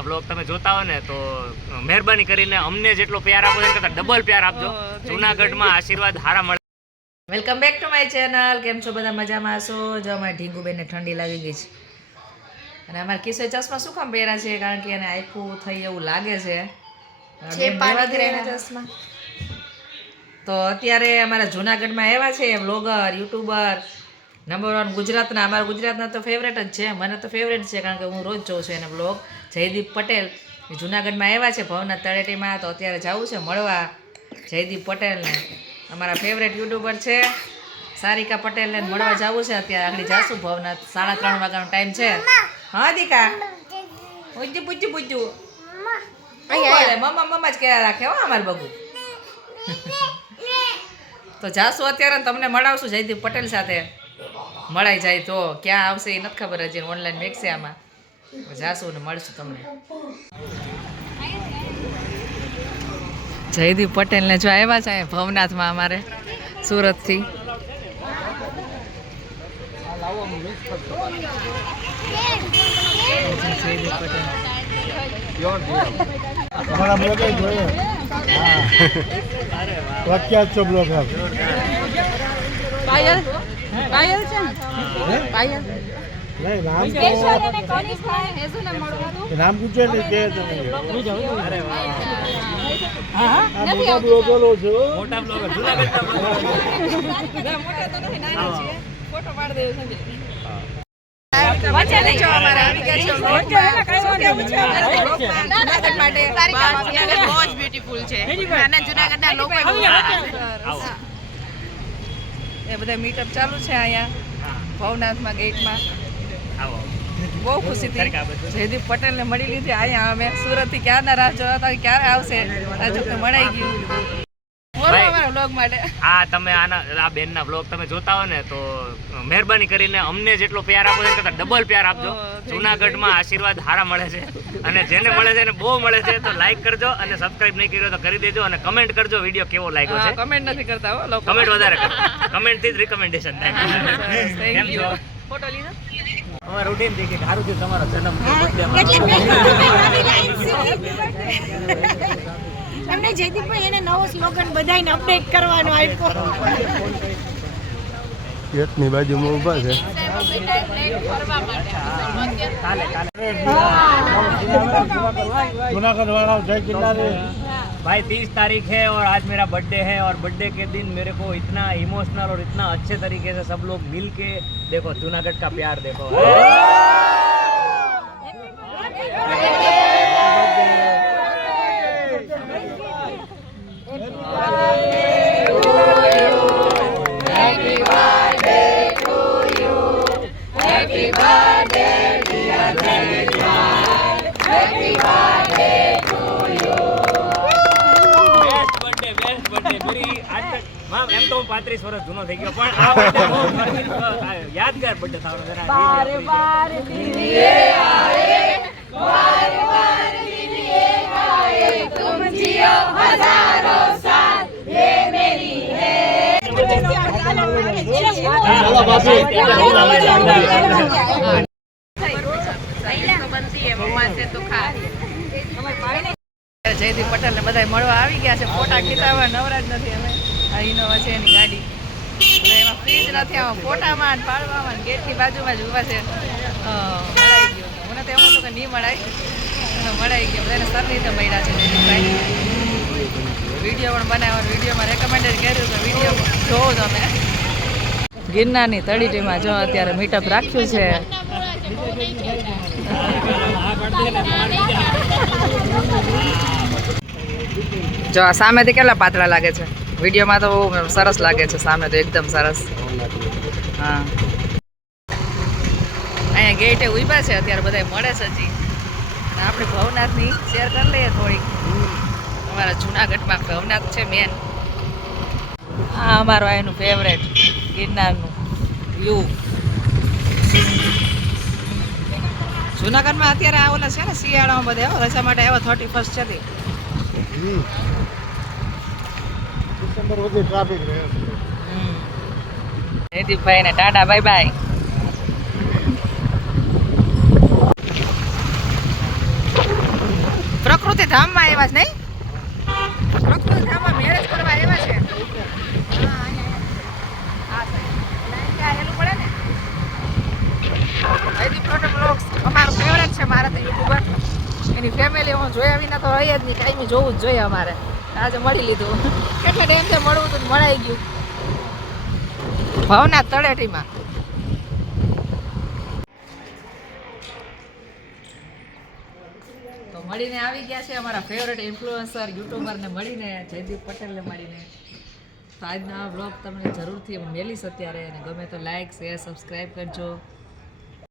બેનના બ્લોગ તમે જોતા હો ને તો મહેરબાની કરીને અમને જેટલો પ્યાર આપો એના કરતાં ડબલ પ્યાર આપજો. જૂનાગઢમાં આશીર્વાદ હારા મળે. Welcome back to my channel કેમ છો બધા મજામાં હશો? જો અમારે ઢીંગુબેનને ઠંડી લાગી ગઈ છે. અને અમારે કિશોર ચશ્મા શું કામ પહેર્યા છે? કારણ કે એને આખું થઈ એવું લાગે છે. ચશ્મા. તો અત્યારે અમારા જૂનાગઢમાં એવા છે બ્લોગર યુટ્યુબર નંબર વન ગુજરાતના. અમારા ગુજરાતના તો ફેવરેટ જ છે. મને તો ફેવરેટ છે કારણ કે હું રોજ જોઉં છું એના બ્લોગ જયદીપ પટેલ. જુનાગઢમાં આવ્યા છે ભવનાથ તળેટીમાં. તો અત્યારે જવું છે મળવા જયદીપ પટેલને. અમારા ફેવરેટ યુટ્યુબર છે. સારિકા પટેલને મળવા જવું છે. અત્યારે આગળ જાશું. ભવનાથ સાડા ત્રણ વાગ્યાનો ટાઈમ છે. હા દીકા? પૂજ્યું પૂજ્યું પૂજ્યું. મમ્મા મમ્મા જ કહેવા રાખે હો અમારે બગુ. તો જાશું અત્યારે તમને મળાવશું જયદીપ પટેલ સાથે. મળાઈ જાય તો ક્યાં આવશે એ નથી ખબર હજી ઓનલાઈન મેકશે આમાં. જાશું ને મળશું તમને. જયદીપ પટેલને જો આવ્યા છે ભવનાથમાં અમારે સુરતથી. જોયો પ્રખ્યાત છો બ્લોગ પાયલ પાયલ છે ને? પાયલ. નહીં નામ તો નામ પૂછો એટલે કે મોટા બ્લોગરો છો મોટા બ્લોગર ફોટો પાડી દેવું છે છે? જુનાગઢ માટે જુનાગઢ બહુ જ બ્યુટીફુલ છે. અને જુનાગઢના લોકો. એ બધા મીટઅપ ચાલુ છે અહીંયા ભવનાથમાં ગેટમાં. બહુ ખુશી થઈ જયદીપ પટેલ ને મળી લીધી. અહીંયા અમે સુરતથી ક્યારના રાહ જોતા હતા ક્યારે આવશે? આ તો મળી ગયું. આ તમે આના આ બેનના બ્લોગ તમે જોતા હો ને તો મહેરબાની કરીને અમને જેટલો પ્યાર આપો એના કરતાં ડબલ પ્યાર આપજો. જુનાગઢમાં આશીર્વાદ હારા મળે છે. અને જેને મળે છે એને બહુ મળે છે તો લાઈક કરજો અને સબસ્ક્રાઇબ નહીં કર્યો તો કરી દેજો અને કમેન્ટ કરજો વીડિયો કેવો લાગ્યો છે. કમેન્ટ નથી કરતા હો લોકો. કમેન્ટ વધારે કરો. કમેન્ટથી જ રિકમેન્ડેશન થાય. કેમ છો? ફોટો લીધો? અમાર રૂટીનથી કે સારું થયું તમારો જન્મ એમને જયદીપભાઈ એને નવો સ્લોગન બધાને અપડેટ કરવાનો આપ્યો. ગેટની બાજુમાં ઊભા છે જુનાગઢ વાળા જય કિલ્લારી भाई तीस तारीख है और आज मेरा बर्थडे है और बर्थडे के दिन मेरे को इतना इमोशनल और इतना अच्छे तरीके से सब लोग मिल के देखो जूनागढ़ का प्यार देखो પાંત્રીસ વર્ષ જૂનો થઈ ગયો. પણ આ birthday બહુ યાદગાર બર્થડે બારે બારે જયદીપ પટેલ ને બધા મળવા આવી ગયા છે. ફોટા ખીચાવવા નવરાજ નથી અમે. આ ઇનોવા છે એની ગાડી. એમાં ફ્રીજ નથી, આમાં ફોટામાં ને પાડવામાં ને ગેટની બાજુમાં જ ઊભા છે. મળાઈ ગયો. મને તો એવું હતું કે નહીં મળાય મળાઈ ગયો. બધાને સરની રીતે મળ્યા છે વીડિયો પણ બનાવ્યો વિડીયોમાં રેકમેન્ડેડ કર્યું તો વીડિયો જોવો તમે ગિરનારની તળીટીમાં જો અત્યારે મીટઅપ રાખ્યું છે. જો સામેથી કેટલા પાતળા લાગે છે? વિડીયોમાં તો સરસ લાગે છે, સામે તો એકદમ સરસ. હા. અહીંયા ગેટે ઊભા છે, અત્યારે બધા મળે છે હજી. આપણે ભવનાથની શેર કરી લઈએ થોડીક. અમારા જુનાગઢમાં ભવનાથ છે મેન હા અમારું અહીંનું ફેવરેટ ગિરનારનું. વ્યૂ જુનાગઢમાં અત્યારે આ ઓલા છે ને શિયાળામાં બધા રજા માટે આવ્યા થર્ટી ફર્સ્ટ છે ડિસેમ્બર સુધી ટ્રાફિક રહે જયદીપભાઈ ને ટાટા બાય બાય પ્રકૃતિ ધામમાં આવ્યા છે નહીં? પ્રકૃતિ ધામમાં મેરેજ કરવા આવ્યા છે? અમારું ફેવરેટ છે મારે યુટ્યુબર એની ફેમિલી હું જોયા વિના તો રહી જ નહીં. કાંઈ જોવું જ જોઈએ અમારે. આજે મળી લીધું. કેટલા ટાઈમથી મળવું હતું મળાઈ ગયું. ભાવના તળેટીમાં. તો મળીને આવી ગયા છે અમારા ફેવરેટ ઇન્ફ્લુઅન્સર યુટ્યુબરને મળીને, જયદીપ પટેલને મળીને. તો આજનો આ બ્લોગ તમને જરૂરથી મેલીશ અત્યારે અને ગમે તો લાઈક શેર સબસ્ક્રાઈબ કરજો.